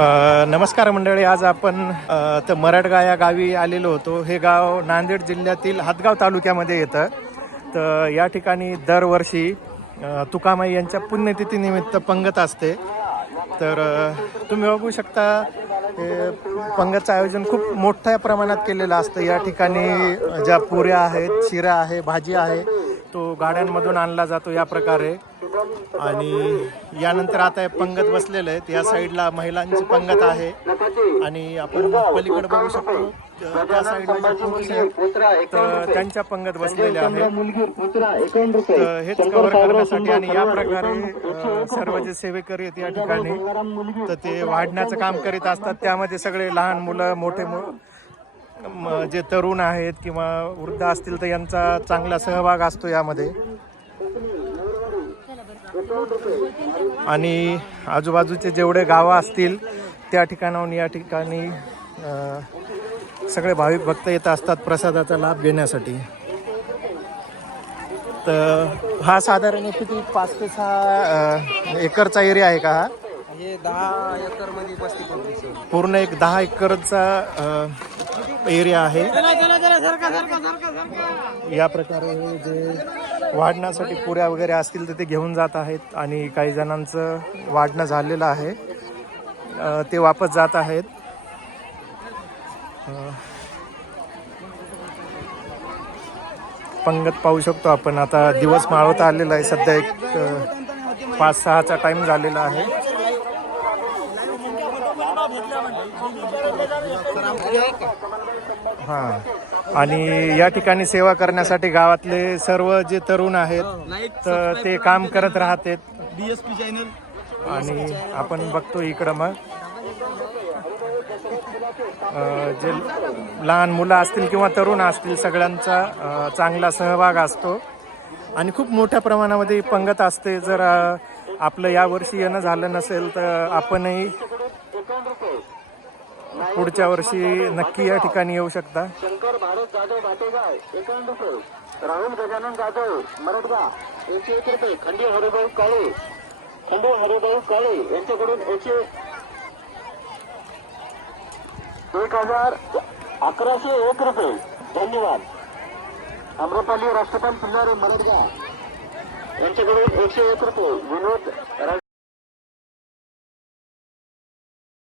नमस्कार मंडळी आज आपण तर मराठगा या गावी आलेलो होतो. हे गाव नांदेड जिल्ह्यातील हातगाव तालुक्यामध्ये येतं. तर या ठिकाणी दरवर्षी तुकामाई यांच्या पुण्यतिथीनिमित्त पंगत असते. तर तुम्ही बघू शकता हे पंगतचं आयोजन खूप मोठ्या प्रमाणात केलेलं असतं. या ठिकाणी ज्या पुऱ्या आहेत शिरा आहे भाजी आहे तो गाड्यांमधून आणला जातो या प्रकारे. आणि यानंतर आता हे पंगत बसलेले आहेत. या साईडला महिलांची पंगत आहे. आणि आपण पलीकडे बघू शकतो त्या साईडला पुरुष आहेत तर त्यांच्या पंगत बसलेल्या आहेत. हेच कव्हर करण्यासाठी आणि या प्रकारे सर्व जे सेवेकरी आहेत या ठिकाणी तर ते वाढण्याचं काम करीत असतात. त्यामध्ये सगळे लहान मुलं मोठे जे तरुण आहेत किंवा वृद्ध असतील तर यांचा चांगला सहभाग असतो यामध्ये. आणि आजूबाजूचे जेवढे गावं असतील त्या ठिकाणाहून या ठिकाणी सगळे भाविक भक्त येत असतात प्रसादाचा लाभ घेण्यासाठी. तर हा साधारण किती पाच ते सहा एकरचा एरिया आहे का हा? हे दहा एकरमध्ये पूर्ण एक दहा एकरचा एरिया आहे. या प्रकारे जे वाढण्यासाठी पुऱ्या वगैरे असतील तर ते घेऊन जात आहेत आणि काही जणांचं वाढणं झालेलं आहे. ते वापस जात आहेत. पंगत पाहू शकतो आपण. आता दिवस माळवता आलेला आहे. सध्या एक पाच सहाचा टाइम झालेला आहे. हां. आणि या ठिकाणी सेवा करण्यासाठी गावातले सर्व जे तरुण आहेत तर ते काम करत राहतात. डीएसपी चॅनल आणि आपण बघतो इकडं मग. जे लहान मुलं असतील किंवा तरुण असतील सगळ्यांचा चांगला सहभाग असतो. आणि खूप मोठ्या प्रमाणामध्ये पंगत असते. जर आपलं यावर्षी येणं झालं नसेल तर आपणही पुढच्या वर्षी नक्की या ठिकाणी येऊ शकता. शंकर भारत जाधव भाटेगाव एकावन्न रुपये राहुल गजानन जाधव मरडगा एकशे एक रुपये खंडी हरिभाऊ काळे. खंडी हरिभाऊ काळे यांच्याकडून एकशे एक हजार अकराशे एक रुपये. धन्यवाद. अम्रपाली राष्ट्रपाल पुन्हा मरडगा यांच्याकडून एकशे एक रुपये. विनोद राज